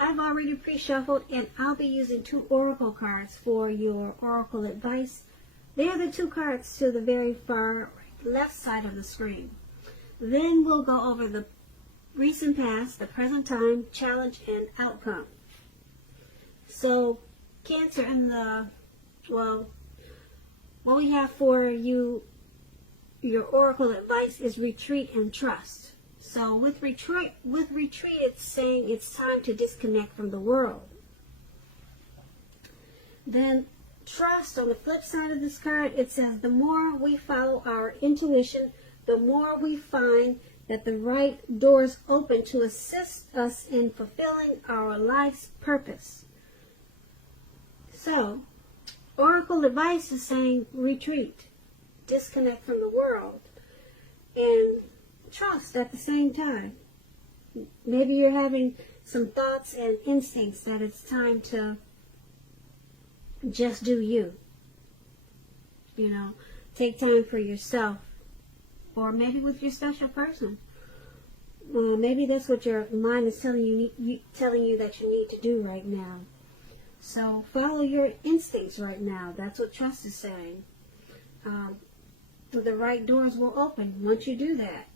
I've already pre-shuffled, and I'll be using 2 oracle cards for your oracle advice. They are the 2 cards to the very far left side of the screen. Then we'll go over the recent past, the present time, challenge, and outcome. So, Cancer, in the, well, what we have for you, your oracle advice is retreat and trust. So with retreat, it's saying it's time to disconnect from the world. Then trust, on the flip side of this card, it says the more we follow our intuition, the more we find that the right doors open to assist us in fulfilling our life's purpose. So, oracle advice is saying retreat, disconnect from the world, and trust at the same time. Maybe you're having some thoughts and instincts that it's time to just do you. You know, take time for yourself, or maybe with your special person. Maybe that's what your mind is telling you that you need to do right now. So follow your instincts right now. That's what trust is saying. The right doors will open once you do that,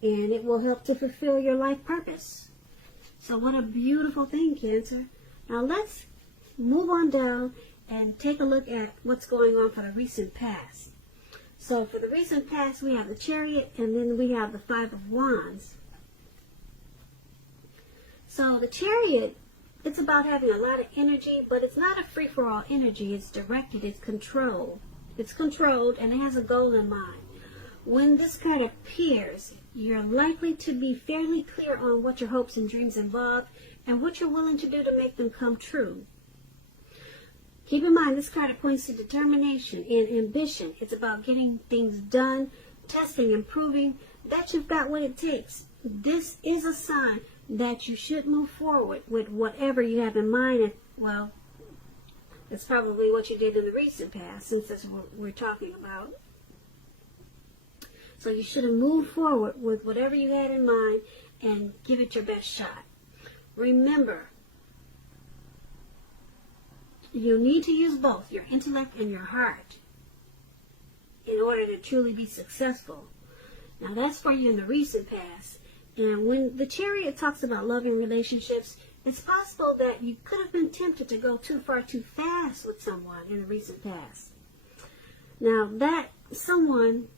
and it will help to fulfill your life purpose. So what a beautiful thing, Cancer. Now let's move on down and take a look at what's going on for the recent past. So for the recent past, we have the Chariot, and then we have the 5 of Wands. So the Chariot, it's about having a lot of energy, but it's not a free-for-all energy. It's directed, it's controlled. It's controlled, and it has a goal in mind. When this card appears, you're likely to be fairly clear on what your hopes and dreams involve and what you're willing to do to make them come true. Keep in mind, this card points to determination and ambition. It's about getting things done, testing and proving that you've got what it takes. This is a sign that you should move forward with whatever you have in mind. And, well, it's probably what you did in the recent past, since that's what we're talking about. So you should have moved forward with whatever you had in mind and give it your best shot. Remember, you need to use both your intellect and your heart in order to truly be successful. Now that's for you in the recent past. And when the Chariot talks about love and relationships, it's possible that you could have been tempted to go too far too fast with someone in the recent past. Now that someone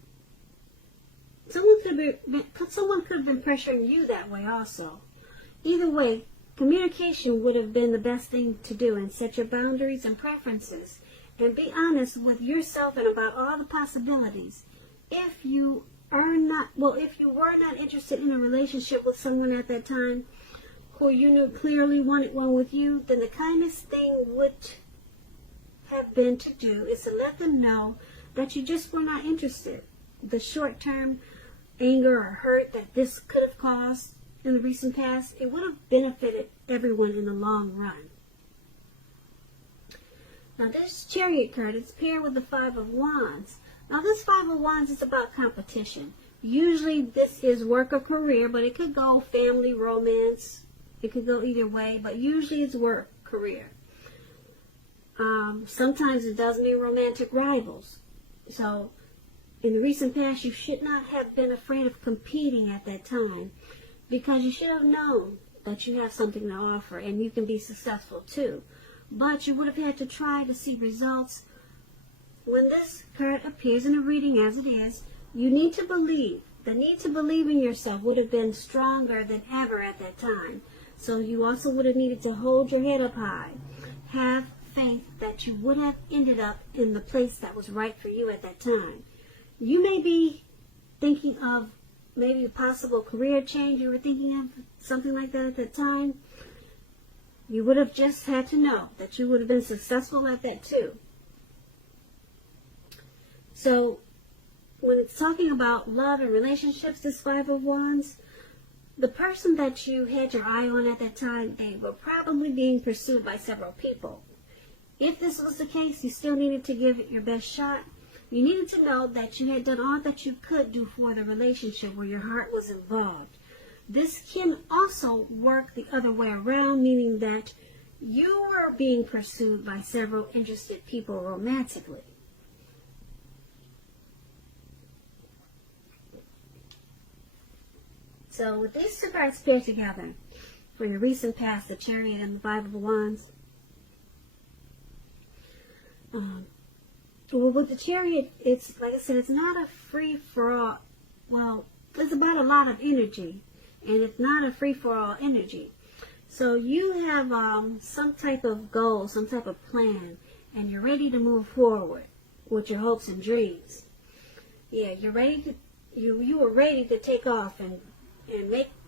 could have been pressuring you that way also. Either way, communication would have been the best thing to do, and set your boundaries and preferences and be honest with yourself and about all the possibilities. If you were not interested in a relationship with someone at that time who you knew clearly wanted one with you, then the kindest thing would have been to do is to let them know that you just were not interested. The short-term anger or hurt that this could have caused in the recent past, it would have benefited everyone in the long run. Now this Chariot card is paired with the 5 of Wands. Now this 5 of Wands is about competition. Usually this is work or career, but it could go family, romance. It could go either way, but usually it's work, career. Sometimes it does mean romantic rivals. So in the recent past, you should not have been afraid of competing at that time, because you should have known that you have something to offer and you can be successful too. But you would have had to try to see results. When this card appears in a reading as it is, you need to believe. The need to believe in yourself would have been stronger than ever at that time. So you also would have needed to hold your head up high. Have faith that you would have ended up in the place that was right for you at that time. You may be thinking of maybe a possible career change. You were thinking of something like that at that time. You would have just had to know that you would have been successful at that too. So when it's talking about love and relationships, this 5 of Wands, the person that you had your eye on at that time, they were probably being pursued by several people. If this was the case, you still needed to give it your best shot. You needed to know that you had done all that you could do for the relationship where your heart was involved. this can also work the other way around, meaning that you are being pursued by several interested people romantically. So with these two cards paired together, for your recent past, the Chariot and the Five of Wands, well, with the Chariot, it's, like I said, it's not a free-for-all. Well, it's about a lot of energy, and it's not a free-for-all energy. So you have some type of goal, some type of plan, and you're ready to move forward with your hopes and dreams. Yeah, you're ready to, you were ready to take off and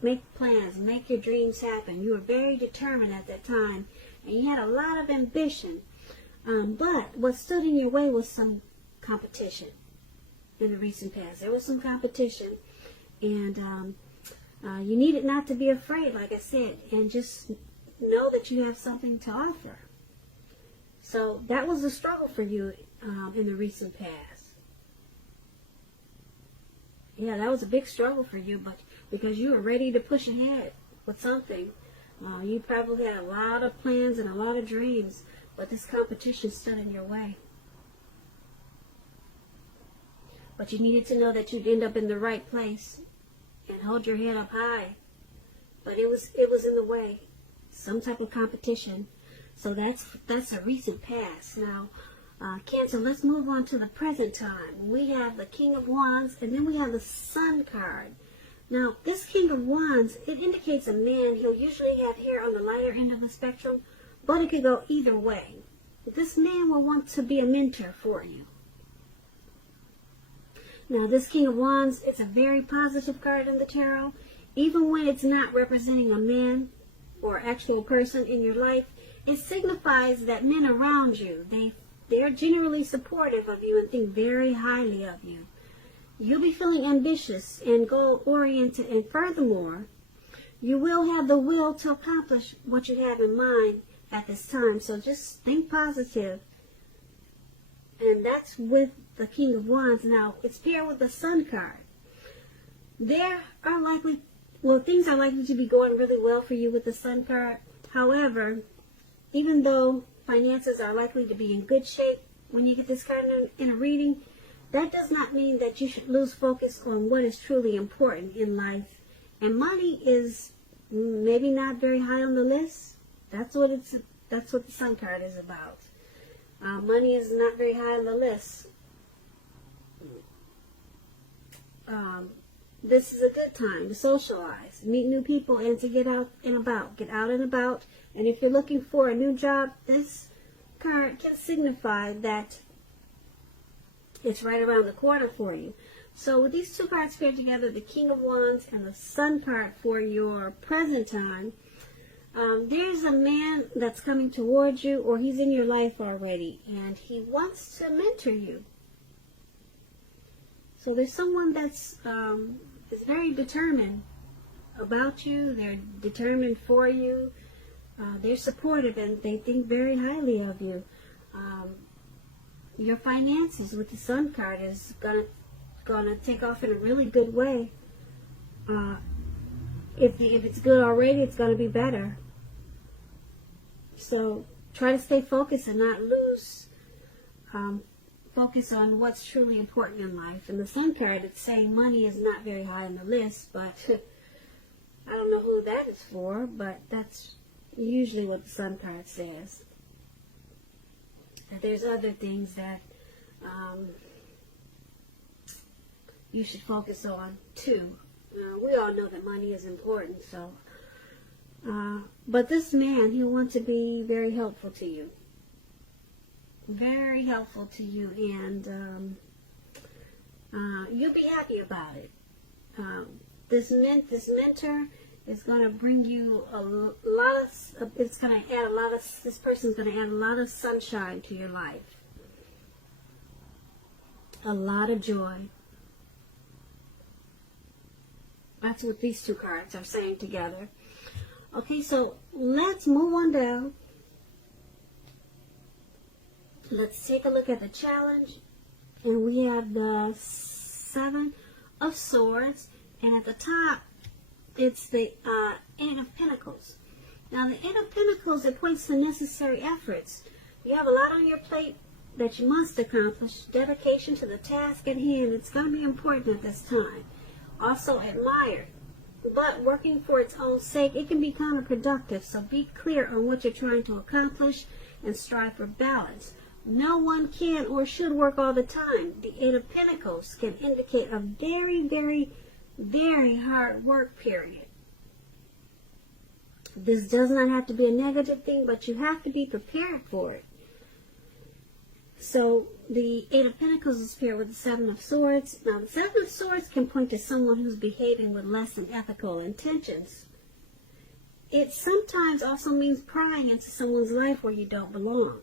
make plans, make your dreams happen. You were very determined at that time, and you had a lot of ambition. But what stood in your way was some competition in the recent past. There was some competition, and you needed not to be afraid, like I said, and just know that you have something to offer. So that was a struggle for you in the recent past. Yeah, that was a big struggle for you, but because you were ready to push ahead with something. You probably had a lot of plans and a lot of dreams, but this competition stood in your way. But you needed to know that you'd end up in the right place and hold your head up high. But it was in the way. Some type of competition. So that's a recent past. Now, Cancer, let's move on to the present time. We have the King of Wands, and then we have the Sun card. Now, this King of Wands, it indicates a man. He'll usually have hair on the lighter end of the spectrum, but it could go either way. This man will want to be a mentor for you. Now, this King of Wands, it's a very positive card in the tarot. Even when it's not representing a man or actual person in your life, it signifies that men around you, they're generally supportive of you and think very highly of you. You'll be feeling ambitious and goal-oriented, and furthermore, you will have the will to accomplish what you have in mind at this time. So just think positive. And that's with the King of Wands. Now, it's paired with the Sun card. Things are likely to be going really well for you with the Sun card. However, even though finances are likely to be in good shape when you get this card in a reading, that does not mean that you should lose focus on what is truly important in life. And money is maybe not very high on the list. That's what the Sun card is about. Money is not very high on the list. This is a good time to socialize, meet new people, and to get out and about. Get out and about. And if you're looking for a new job, this card can signify that it's right around the corner for you. So with these two cards paired together, the King of Wands and the Sun card for your present time, there's a man that's coming towards you, or he's in your life already, and he wants to mentor you. So there's someone that's is very determined about you. They're determined for you. They're supportive, and they think very highly of you. Your finances with the Sun card is gonna take off in a really good way. If it's good already, it's gonna be better. So try to stay focused and not lose focus on what's truly important in life. And the Sun card, it's saying money is not very high on the list, but I don't know who that is for, but that's usually what the Sun card says. And there's other things that you should focus on too. We all know that money is important, so but this man, he'll want to be very helpful to you. Very helpful to you, and you'll be happy about it. This mentor is going to bring you a lot of, it's going to add a lot of, this person's going to add a lot of sunshine to your life. A lot of joy. That's what these two cards are saying together. Okay, so let's move on down. Let's take a look at the challenge. And we have the 7 of Swords. And at the top, it's the Eight of Pentacles. Now, the Eight of Pentacles, it points to necessary efforts. You have a lot on your plate that you must accomplish. Dedication to the task at hand. It's going to be important at this time. Also admired. But working for its own sake, it can be counterproductive. So be clear on what you're trying to accomplish and strive for balance. No one can or should work all the time. The Eight of Pentacles can indicate a very, very, very hard work period. This does not have to be a negative thing, but you have to be prepared for it. So the Eight of Pentacles is paired with the Seven of Swords. Now the Seven of Swords can point to someone who's behaving with less than ethical intentions. It sometimes also means prying into someone's life where you don't belong.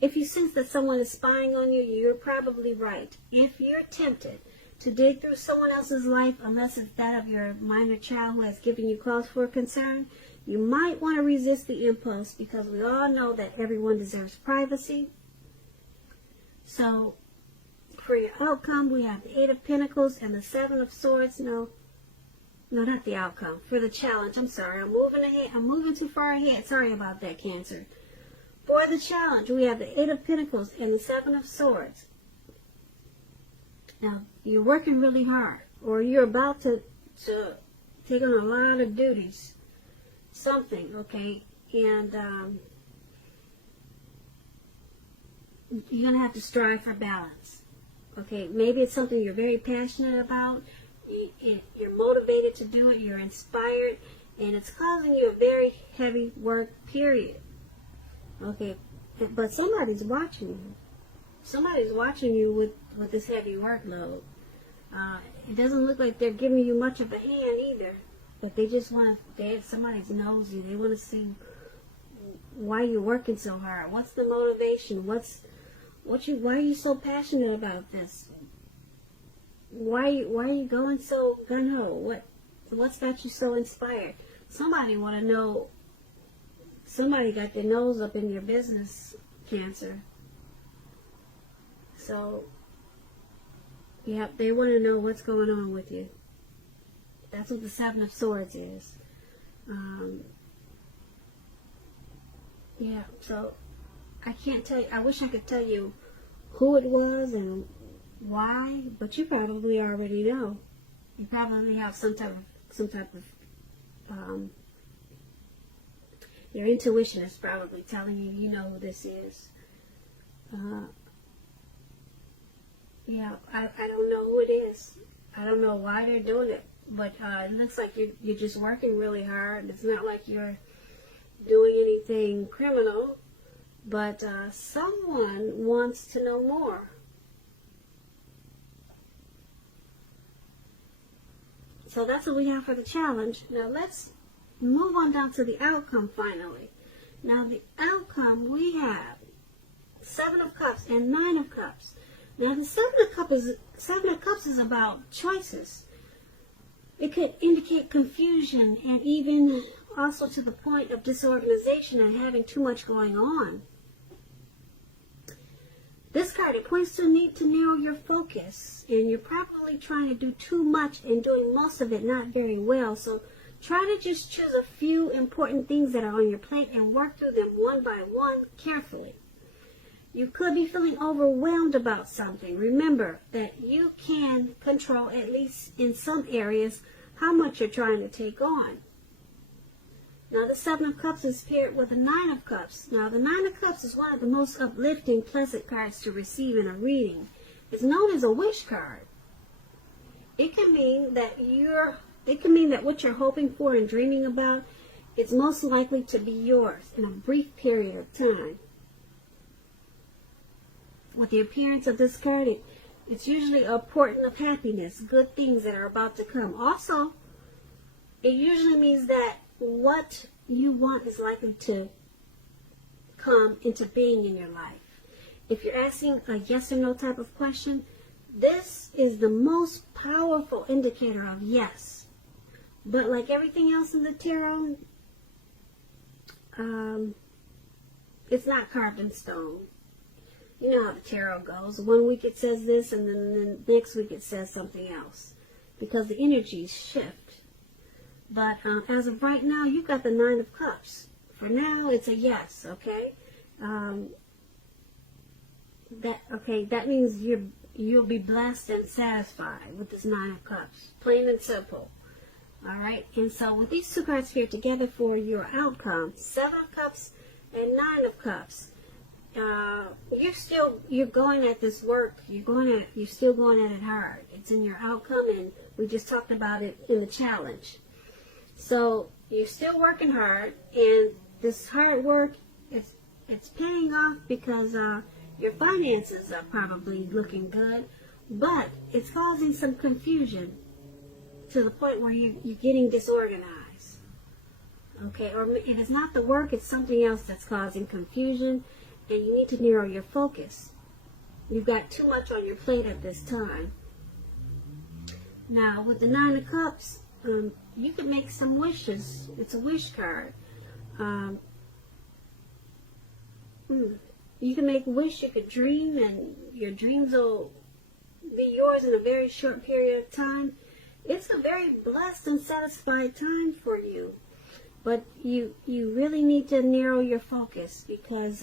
If you sense that someone is spying on you, you're probably right. If you're tempted to dig through someone else's life, unless it's that of your minor child who has given you cause for concern, you might want to resist the impulse, because we all know that everyone deserves privacy. So, for your outcome, we have the Eight of Pentacles and the Seven of Swords. No, not the outcome. For the challenge, I'm sorry, I'm moving ahead. I'm moving too far ahead. Sorry about that, Cancer. For the challenge, we have the Eight of Pentacles and the Seven of Swords. Now, you're working really hard, or you're about to take on a lot of duties. Something, okay? And you're going to have to strive for balance. Okay, maybe it's something you're very passionate about. You're motivated to do it. You're inspired. And it's causing you a very heavy work period. Okay, but somebody's watching you. Somebody's watching you with this heavy workload. It doesn't look like they're giving you much of a hand either. But they just want to, somebody's nosy. They want to see why you're working so hard. What's the motivation? Why are you so passionate about this? Why are you going so gung-ho? What's got you so inspired? Somebody want to know. Somebody got their nose up in your business, Cancer. So, yeah, they want to know what's going on with you. That's what the Seven of Swords is. Yeah, so I can't tell you. I wish I could tell you who it was and why, but you probably already know. You probably have some type of your intuition is probably telling you, you know who this is. Yeah, I don't know who it is. I don't know why they're doing it. But it looks like you're just working really hard. It's not like you're doing anything criminal. But someone wants to know more. So that's what we have for the challenge. Now let's move on down to the outcome finally. Now the outcome, we have Seven of Cups and Nine of Cups. Now the Seven of Cups is about choices. It could indicate confusion and even also to the point of disorganization and having too much going on. This card, it points to the need to narrow your focus, and you're probably trying to do too much and doing most of it not very well. So try to just choose a few important things that are on your plate and work through them one by one carefully. You could be feeling overwhelmed about something. Remember that you can control, at least in some areas, how much you're trying to take on. Now the Seven of Cups is paired with the Nine of Cups. Now the Nine of Cups is one of the most uplifting, pleasant cards to receive in a reading. It's known as a wish card. It can mean that what you're hoping for and dreaming about, it's most likely to be yours in a brief period of time. With the appearance of this card, it's usually a portent of happiness, good things that are about to come. Also, it usually means that what you want is likely to come into being in your life. If you're asking a yes or no type of question, this is the most powerful indicator of yes. But like everything else in the tarot, it's not carved in stone. You know how the tarot goes. One week it says this, and then the next week it says something else. Because the energies shift. But as of right now, you've got the Nine of Cups. For now, it's a yes, okay? That means you'll be blessed and satisfied with this Nine of Cups. Plain and simple. Alright? And so with these two cards here together for your outcome, Seven of Cups and Nine of Cups, you're going at this work. You're still going at it hard. It's in your outcome, and we just talked about it in the challenge. So you're still working hard, and this hard work, it's paying off because your finances are probably looking good, but it's causing some confusion to the point where you're getting disorganized. Okay, or it is not the work, it's something else that's causing confusion, and you need to narrow your focus. You've got too much on your plate at this time. Now, with the Nine of Cups, you can make some wishes. It's a wish card. You can make a wish, you could dream, and your dreams will be yours in a very short period of time. It's a very blessed and satisfied time for you. But you really need to narrow your focus because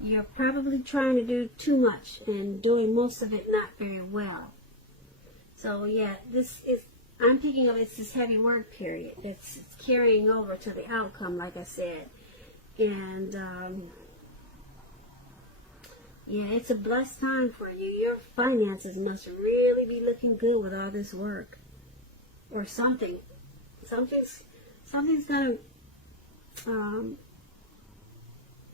you're probably trying to do too much and doing most of it not very well. So yeah, I'm picking up it's this heavy work period. It's carrying over to the outcome, like I said. And yeah, it's a blessed time for you. Your finances must really be looking good with all this work. Or something's going to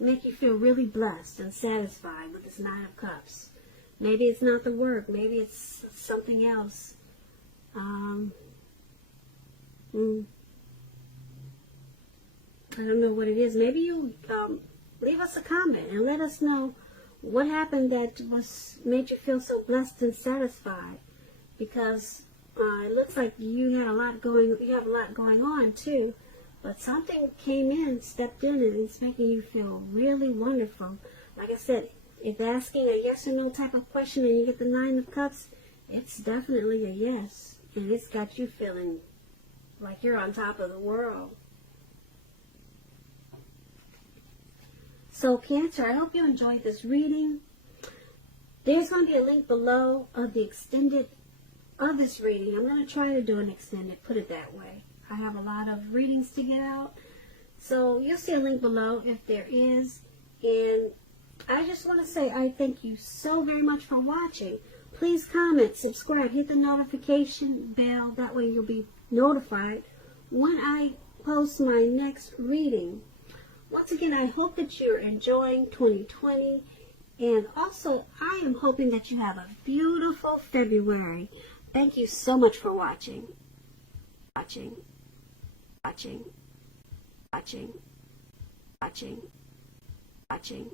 make you feel really blessed and satisfied with this Nine of Cups. Maybe it's not the work. Maybe it's something else. I don't know what it is. Maybe you leave us a comment and let us know what happened that made you feel so blessed and satisfied. Because it looks like you have a lot going on too. But something came in, stepped in, and it's making you feel really wonderful. Like I said, if asking a yes or no type of question and you get the Nine of Cups, it's definitely a yes. And it's got you feeling like you're on top of the world. So Cancer, I hope you enjoyed this reading. There's going to be a link below of the extended of this reading. I'm going to try to do an extended, put it that way. I have a lot of readings to get out. So you'll see a link below if there is. And I just want to say I thank you so very much for watching. Please comment, subscribe, hit the notification bell. That way you'll be notified when I post my next reading. Once again, I hope that you're enjoying 2020. And also, I am hoping that you have a beautiful February. Thank you so much for watching. Watching. Watching. Watching. Watching. Watching.